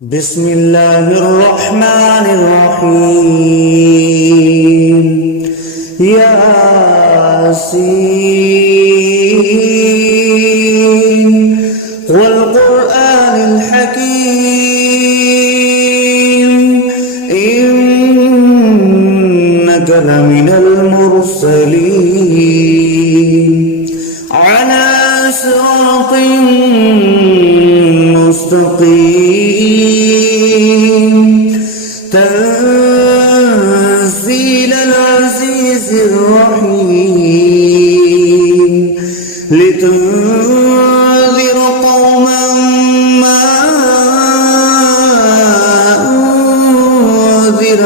بسم الله الرحمن الرحيم ياسين والقرآن الحكيم إنك لمن المرسلين على صراط مستقيم تنزيل العزيز الرحيم لتنذر قوما ما أنذر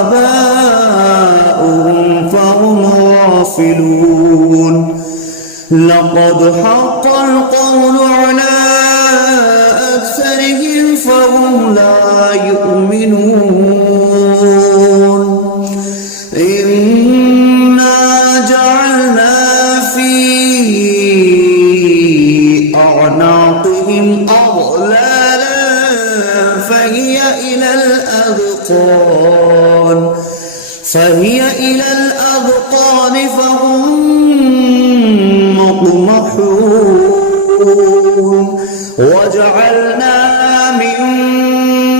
آباؤهم فهم غافلون لقد حق القول على أكثرهم فهم لا يؤمنون إنا جعلنا في أعناقهم أغلالا فهي إلى الأذقان فهم مقمحون وجعلنا من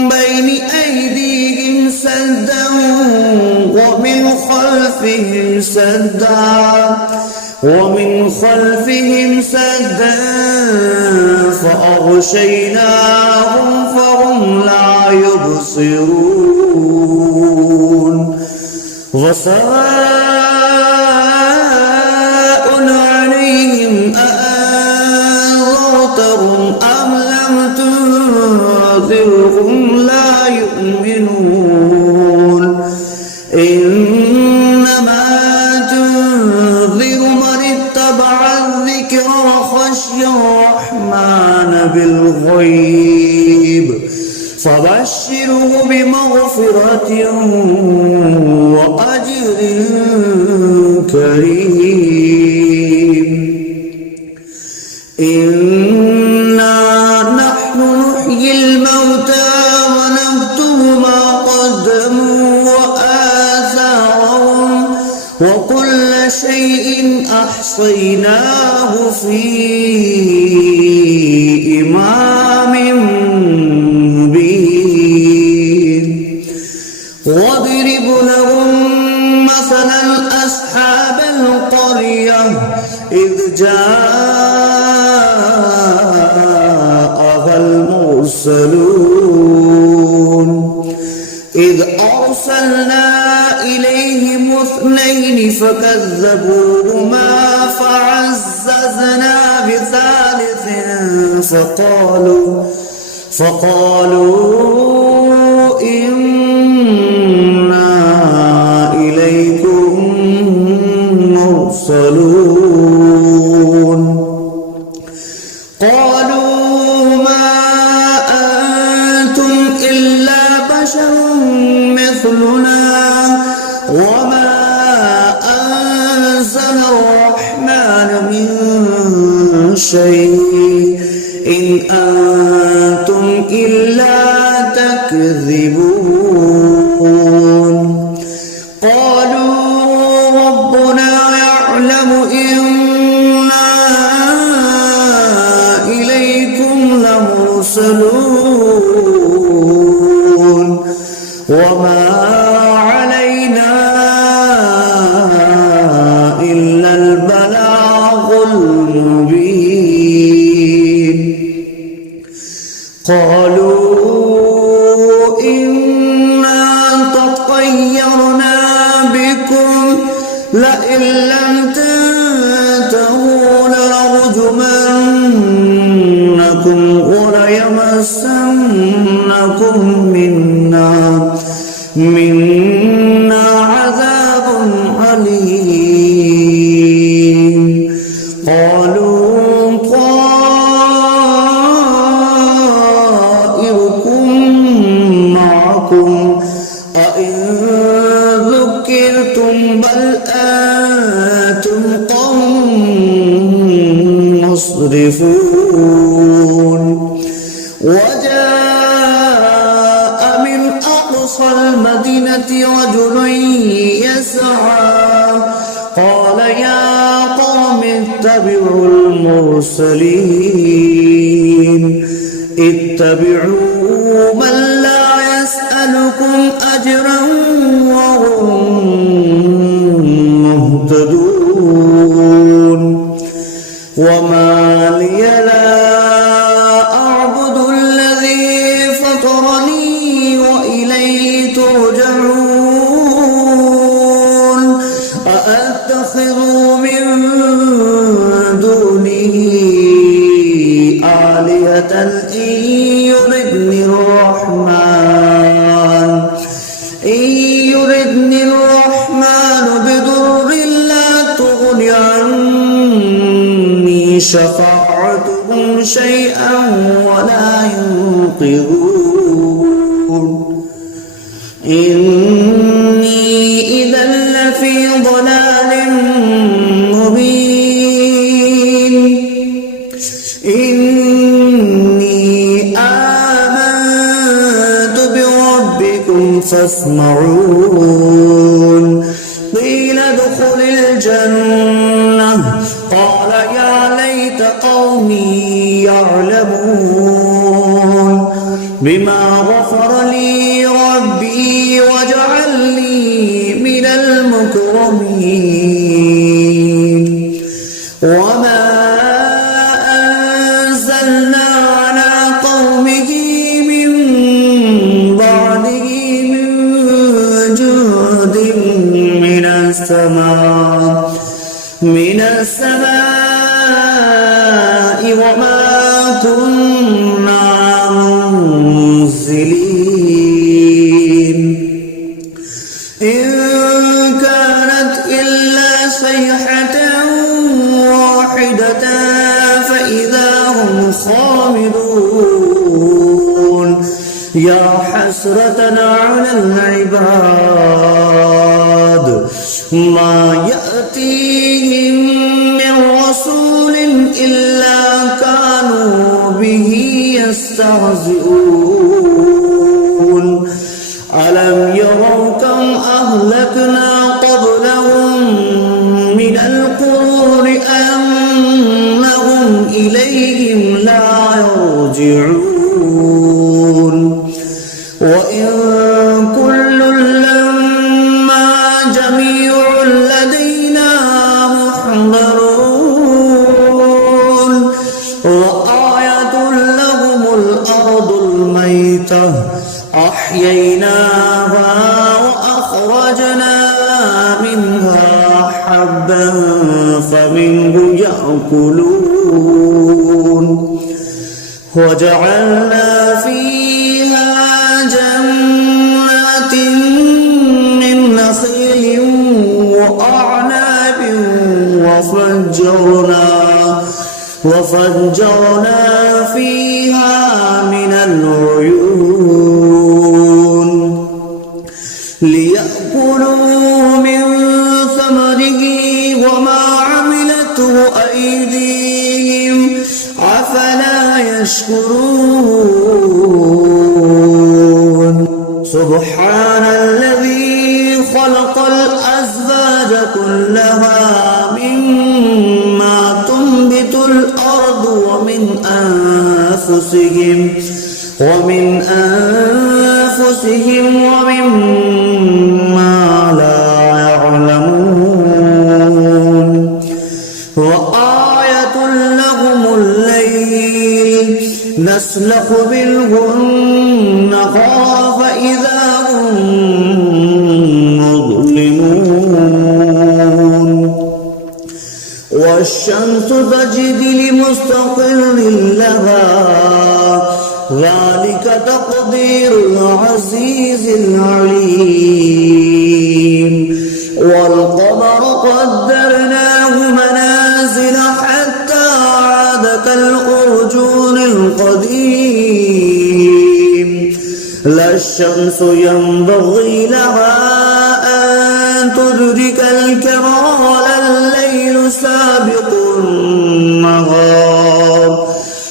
بين أيديهم سدا ومن خلفهم سدا فأغشيناهم فهم لا يبصرون وسواء عليهم أأنذرتهم أم لم تنذرهم لا يؤمنون إنما تنذر من اتبع الذكر وخشي الرحمن بالغيب فبشره بمغفرة وأجر كريم إنا نحن نحيي الموتى ونكتب ما قدموا وآثارهم وكل شيء أحصيناه في إمام مبين واضرب لهم مثلا أصحاب القرية إذ جاءها المرسلون إذ أرسلنا إليهم اثنين فكذبوهما فعززنا بثالث فقالوا إنا إليكم مرسلون قالوا ما أنتم إلا بشر مثلنا وما أنزل الرحمن من شيء إن أنتم إلا تكذبون قالوا ربنا يعلم إنا إليكم لمرسلون وما علينا إلا البلاغ المبين قالوا إنا تطيرنا بكم لئن لم تنتهوا لنرجمنكم وليمسنكم منا عذاب عليم قالوا طائركم معكم أئن ذكرتم بل أنتم قوم مسرفون وجاء أقصى المدينة رجل يسعى قال يا قوم اتبعوا المرسلين اتبعوا من لا يسألكم أجرا وهم مهتدون وما لي لا أعبد الذي فطرني وإليه ترجعون أأتخذ من دونه آلهة إن يردني الرحمن بضر لا تغن عني شفاعتهم شيئا ولا ينقذون إني إذا لفي ضلال مبين إني آمنت بربكم فاسمعون قيل ادخل الجنة قال يا ليت قومي يعلمون بما غفر لي ربي وجعلني من المكرمين وما أنزلنا على قومه من بعده من جند من السماء وما كنا منزلين إن كانت إلا صيحة واحدة فإذا هم خامدون يا حسرة على العباد ما يأتيهم من رسول إلا كانوا به يستهزئون ألم يروا كم أهلكنا قبلهم من القرون أنهم إليهم لا يرجعون وإن كل لما جميع لدينا محضرون وآية لهم الأرض الميتة أحييناها وأخرجنا منها حبا فمنه يأكلون وجعلنا فيها جنات من نخيل وأعناب وفجرنا فيها من العيون ليأكلوا من ثمره وما عملته أيديهم أفلا يشكرون سبحان الذي خلق الأزواج كلها مما تنبت الأرض ومن أنفسهم ومما لا يعلمون وآية لهم الليل نسلخ منه النهار فإذا هم مظلمون والشمس تجري لمستقر لها ذلك تقدير العزيز العليم والقمر قدرناه منازل حتى عاد كالأرجون القديم لا الشمس ينبغي لها أن تدرك الكمال الليل سابق النهار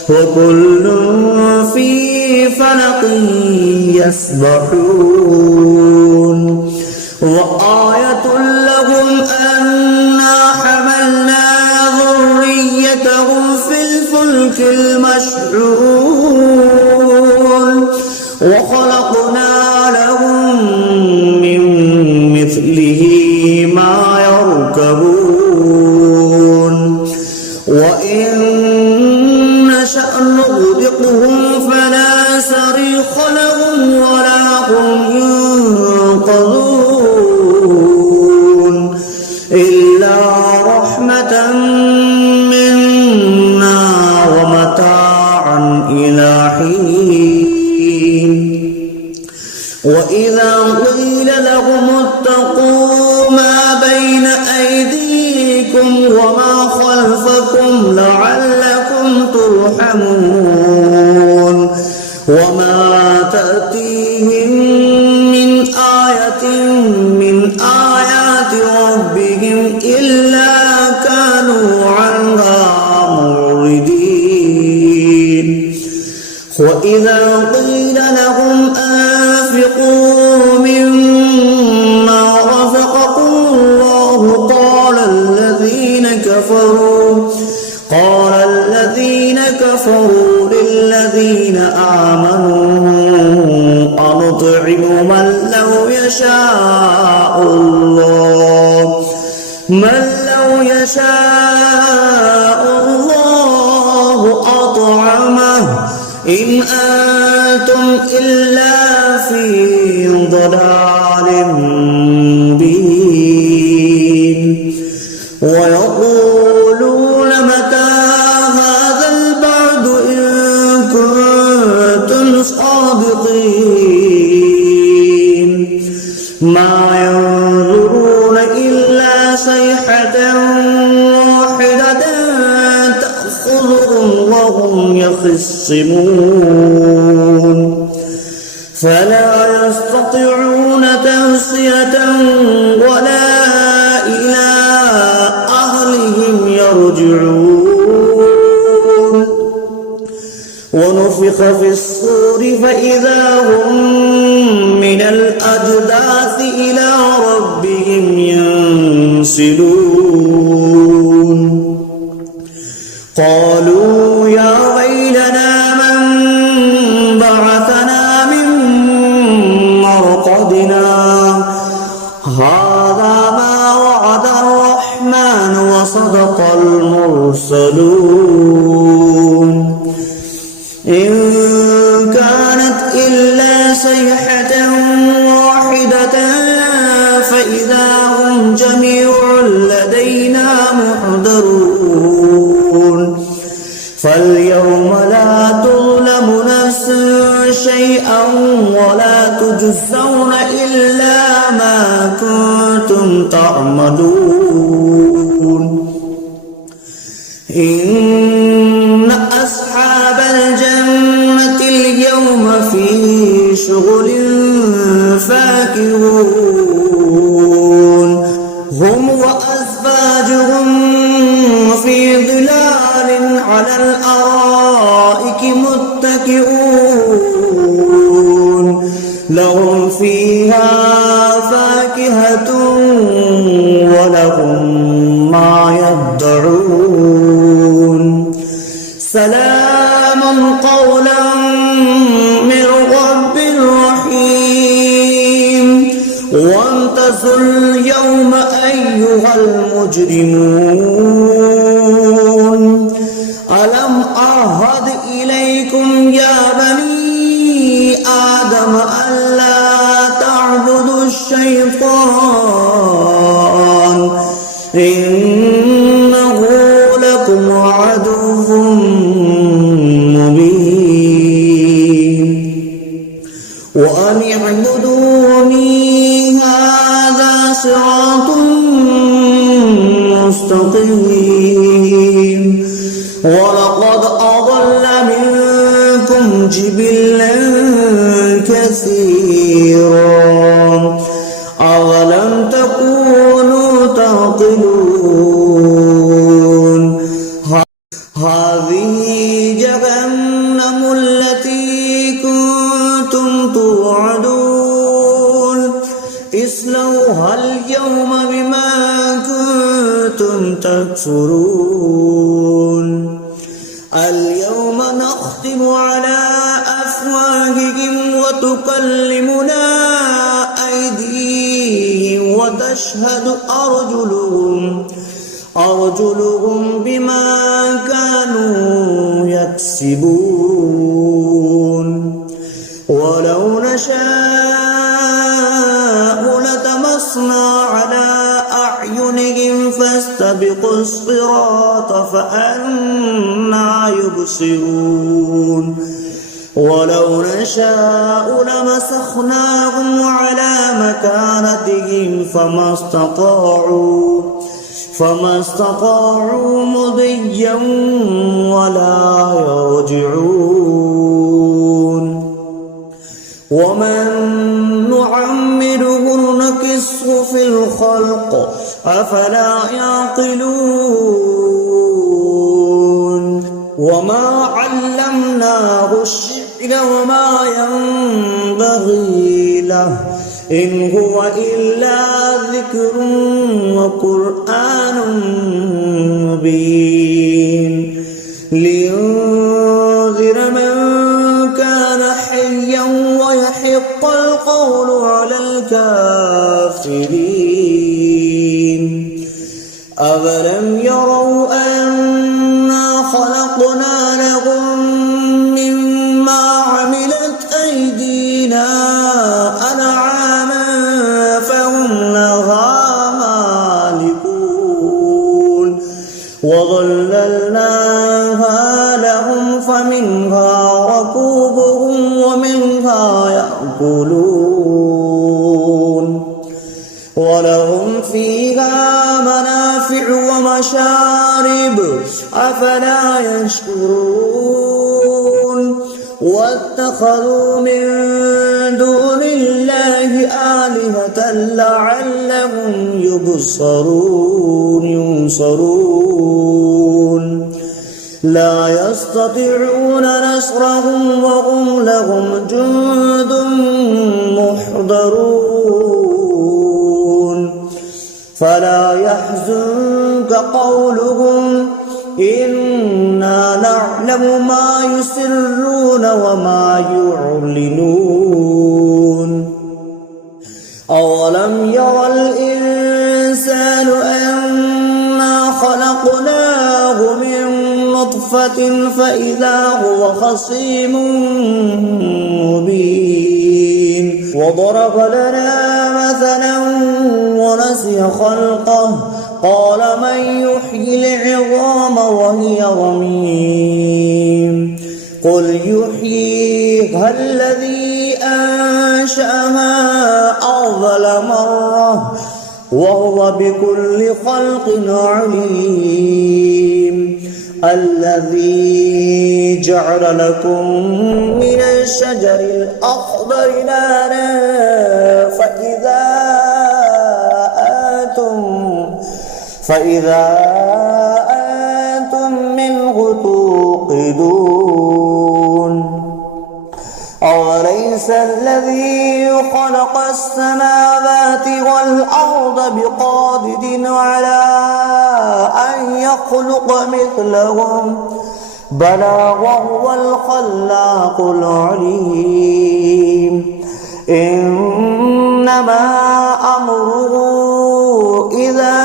وكل في فلق يسبحون وآية لهم أنا حملنا ذريتهم في الفلك المشحون وخلقنا لهم من مثله ما يركبون وإن نشأ نغرقهم فلا صريخ لهم ولا هم ينقذون إلا رحمة منا ومتاعا إلى حين وإذا قيل لهم اتقوا ما بين أيديكم وما خلفكم لعلكم ترحمون وما تأتيهم من آية من آيات ربهم إلا كانوا عنها معرضين وإذا قيل لهم أنفقوا مما رزقكم الله قال الذين كفروا للذين آمنوا أنطعم من لو يشاء الله أطعمه إن أنتم إلا في ضلال مبين ويقولون متى هذا البعد إن كنتم صادقين ما ينظرون إلا صيحة واحدة تأخذهم وهم يخصمون فلا يستطيعون توصية ولا إلى أهلهم يرجعون ونفخ في الصور فإذا هم من الأجداث إلى ربهم ينسلون قالوا يا ويلنا من بعثنا من مرقدنا هذا ما وعد الرحمن وصدق المرسلون إن كانت إلا صيحة واحدة فإذا هم جميع لدينا محضرون فاليوم لا تظلم نفس شيئا ولا تجزون إلا ما كنتم تعملون إن أصحاب الجنة اليوم في شغل فاكهون هم وأزواجهم في ظلال على الأرائك متكئون لهم فيها فاكهة ولهم ما يدعون سلام قولا من رب رحيم وانتظروا اليوم أيها المجرمون ألم أعهد إليكم يا بني آدم ألا تعبدوا الشيطان إنه لكم عدو مبين وأن اعبدوني هذا صراط مستقيم ولقد أضل منكم جبلا كثيرا أولم تكونوا تعقلون هذه جهنم التي كنتم توعدون لتمسوها اليوم بما كنتم تكفرون اليوم نختم على أفواههم وتكلمنا أيديهم وتشهد أرجلهم بما كانوا يكسبون ولو نشاء لطمسنا على أعينهم فاستبقوا الصراط فأنى يبصرون ولو نشاء لمسخناهم على مكانتهم فما استطاعوا مضيا ولا يرجعون ومن نعمره نكسه في الخلق أفلا يعقلون وما علمناه الشعر وما ينبغي له إن هو إلا ذكر وقرآن مبين لينذر من كان حيا ويحق القول على الكافرين أولم يروا أنا خلقنا لهم مما عملت أيدينا أنعاما فهم لها مالكون وظللناها لهم فمنها ركوبهم ومنها يأكلون ولهم فيها منافع ومشارب أفلا يشكرون واتخذوا من دون الله آلهة لعلهم ينصرون لا يستطيعون نصرهم وهم لهم جند محضرون فلا يحزنك قولهم إنا نعلم ما يسرون وما يعلنون أولم ير الإنسان أنا خلقناه من نطفة فإذا هو خصيم مبين وضرب لنا مثلا ونسي خلقه قال من يحيي العظام وهي رميم قل يحييها الذي أنشأها أول مرة وهو بكل خلق عليم الذي جعل لكم من الشجر الأخضر نارا فإذا أنتم منه توقدون أوليس الذي خلق السماوات والأرض بقادر على أن يخلق مثلهم بلى وهو الخلاق العليم إنما أمره إذا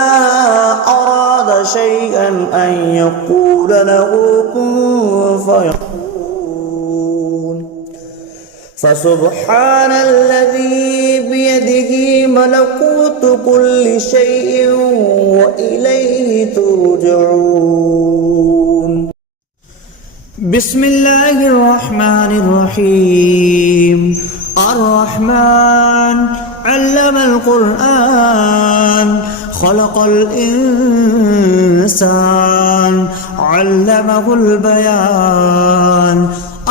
أراد شيئا أن يقول له كن فيكون فسبحان الذي بيده ملكوت كل شيء وإليه ترجعون بسم الله الرحمن الرحيم الرحمن علم القرآن خلق الإنسان علمه البيان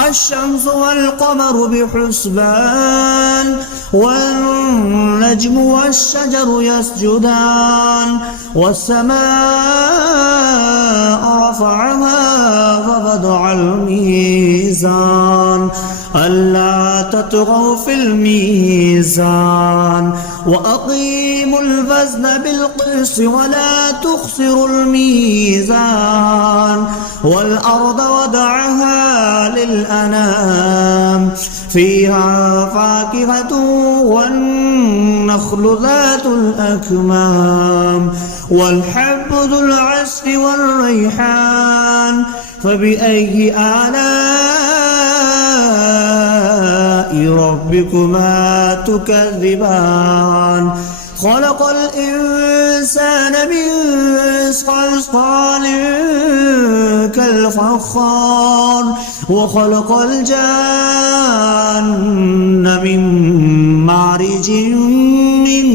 الشمس والقمر بحسبان والنجم والشجر يسجدان والسماء رفعها ووضع الميزان ألا تطغوا في الميزان وأقيموا الوزن بالقسط ولا تخسروا الميزان والأرض وضعها للأنام فيها فاكهة والنخل ذات الأكمام والحب ذو العصف والريحان فبأي آلاء ربكما تكذبان خلق الإنسان من صلصال كالفخار وخلق الجان من مارج من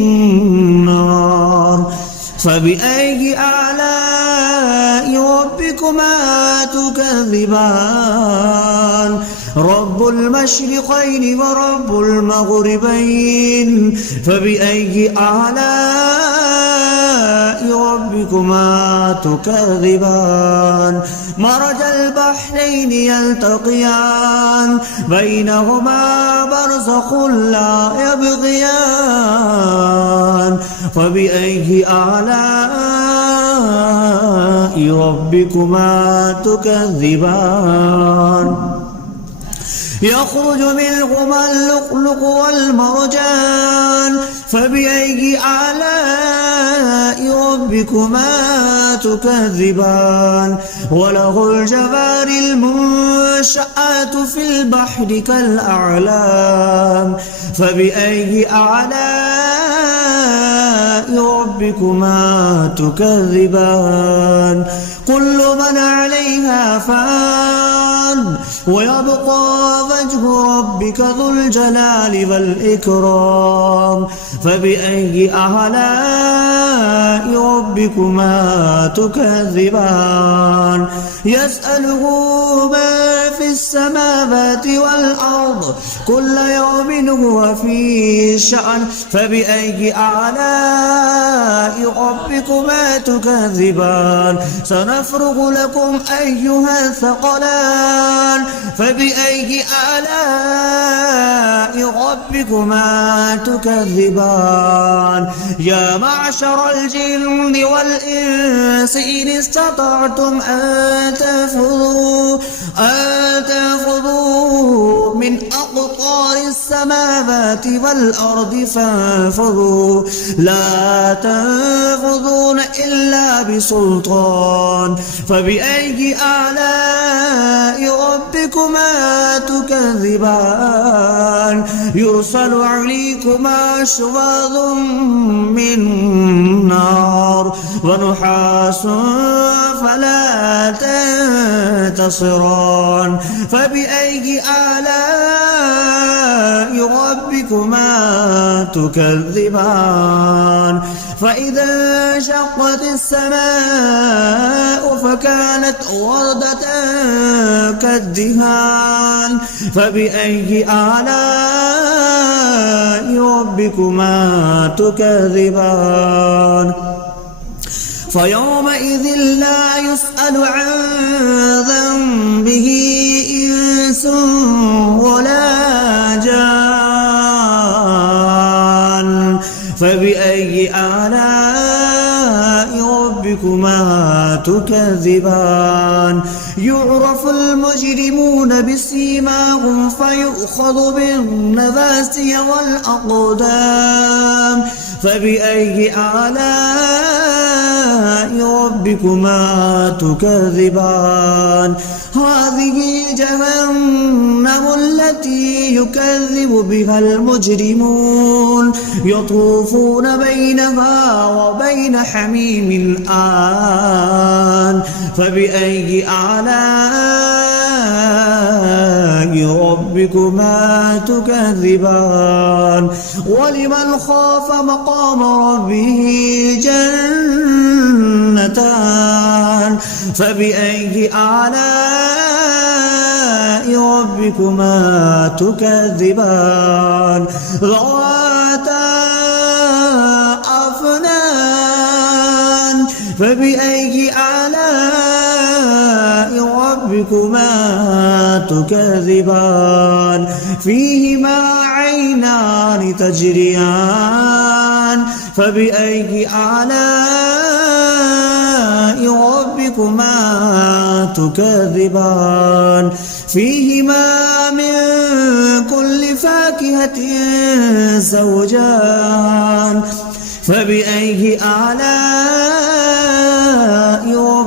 نار فبأي آلاء ربكما تكذبان رب المشرقين ورب المغربين فبأي آلاء ربكما تكذبان مرج البحرين يلتقيان بينهما برزخ لا يبغيان فبأي آلاء ربكما تكذبان يخرج منهما اللؤلؤ والمرجان فبأي آلاء ربكما تكذبان وله الجوار المنشآت في البحر كالأعلام فبأي آلاء ربكما تكذبان كل من عليها فان ويبقى وجه ربك ذو الجلال والإكرام فبأي آلاء ربكما تكذبان يسأله ما في السماوات والأرض كل يوم هو في شأن فبأي آلاء ربكما تكذبان سنفرغ لكم أيها الثقلان فبأي آلاء ربكما تكذبان يا معشر الجن والإنس إن استطعتم أن تنفذوا من أقطار السماوات والأرض فانفذوا لا تنفذون إلا بسلطان فبأي آلاء ربكما تكذبان يرسل عليكما شواظ من نار ونحاس فلا تنتصران فبأي آلاء ربكما تكذبان فإذا انشقت السماء فكانت وردة كالدهان فبأي آلاء ربكما تكذبان فيومئذ لا يسأل عن ذنبه إنس ولا جان فبأي آلاء ربكما تكذبان يعرف المجرمون بسيماهم فيؤخذ بالنواسي والأقدام فبأي آلاء ربكما تكذبان هذه جهنم التي يكذب بها المجرمون يطوفون بينها وبين حميم آن فبأي آلاء ربكما تكذبان ولمن خاف مقام ربه جنتان فبأي آلاء ربكما تكذبان ذواتا أفنان فبأي آلاء ربكما تكذبان فيهما عينان تجريان فبأي آلاء ربكما تكذبان فيهما من كل فاكهة زوجان فبأي آلاء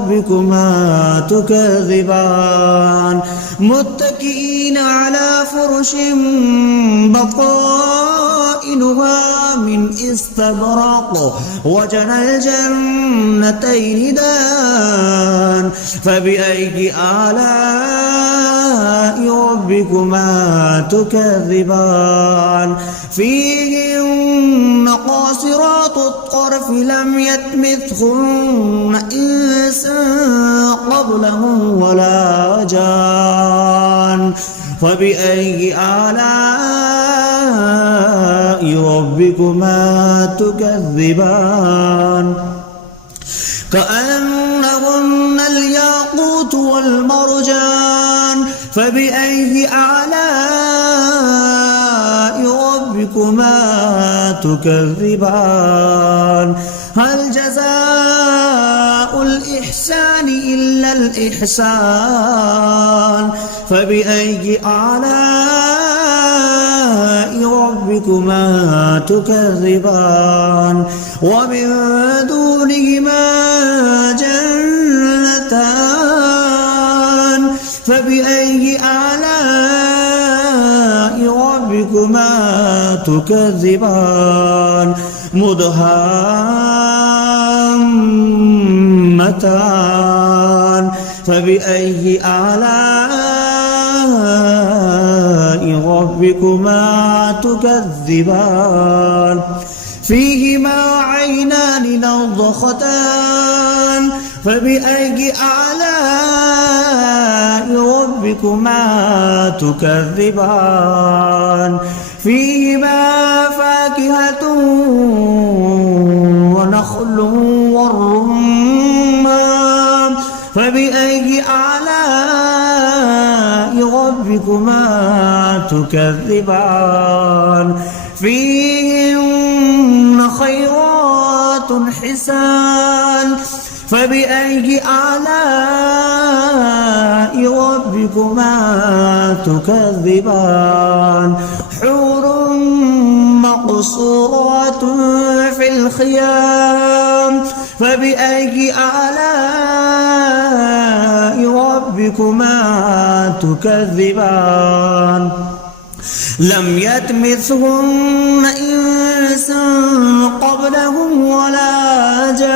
ربكما تكذبان متكئين على فرش بطائنها من استبرق وجنى الجنتين دان فبأي آلاء ربكما تكذبان فيهن قاصرات الطرف لم يطمثهن إنس قبلهم ولا جان فبأي آلاء ربكما تكذبان كأنهن الياقوت والمرجان فبأي آلاء ربكما تكذبان هل جزاء الإحسان إلا الإحسان فبأي آلاء ربكما تكذبان ومن دونهما جنتان فبأي آلاء ربكما تكذبان مدهامتان فبأي آلاء ربكما تكذبان فيهما عينان نضختان فبأي آلاء ربكما تكذبان فيهما فاكهة ونخل والرمان فبأي آلاء ربكما تكذبان فيهن خيرات حسان فبأي آلاء ربكما تكذبان حور مقصورات في الخيام فبأي آلاء ربكما تكذبان لم يطمثهن إنس قبلهم ولا جان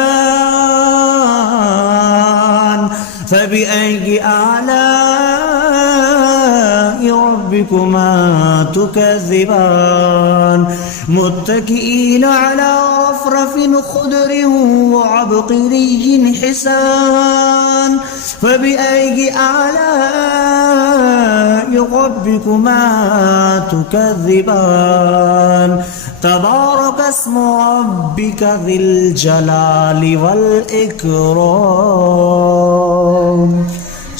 فبأي آلاء ربكما تكذبان متكئين على رفرف خضر وعبقري حسان فبأي آلاء ربكما تكذبان تبارك اسم ربك ذي الجلال والإكرام.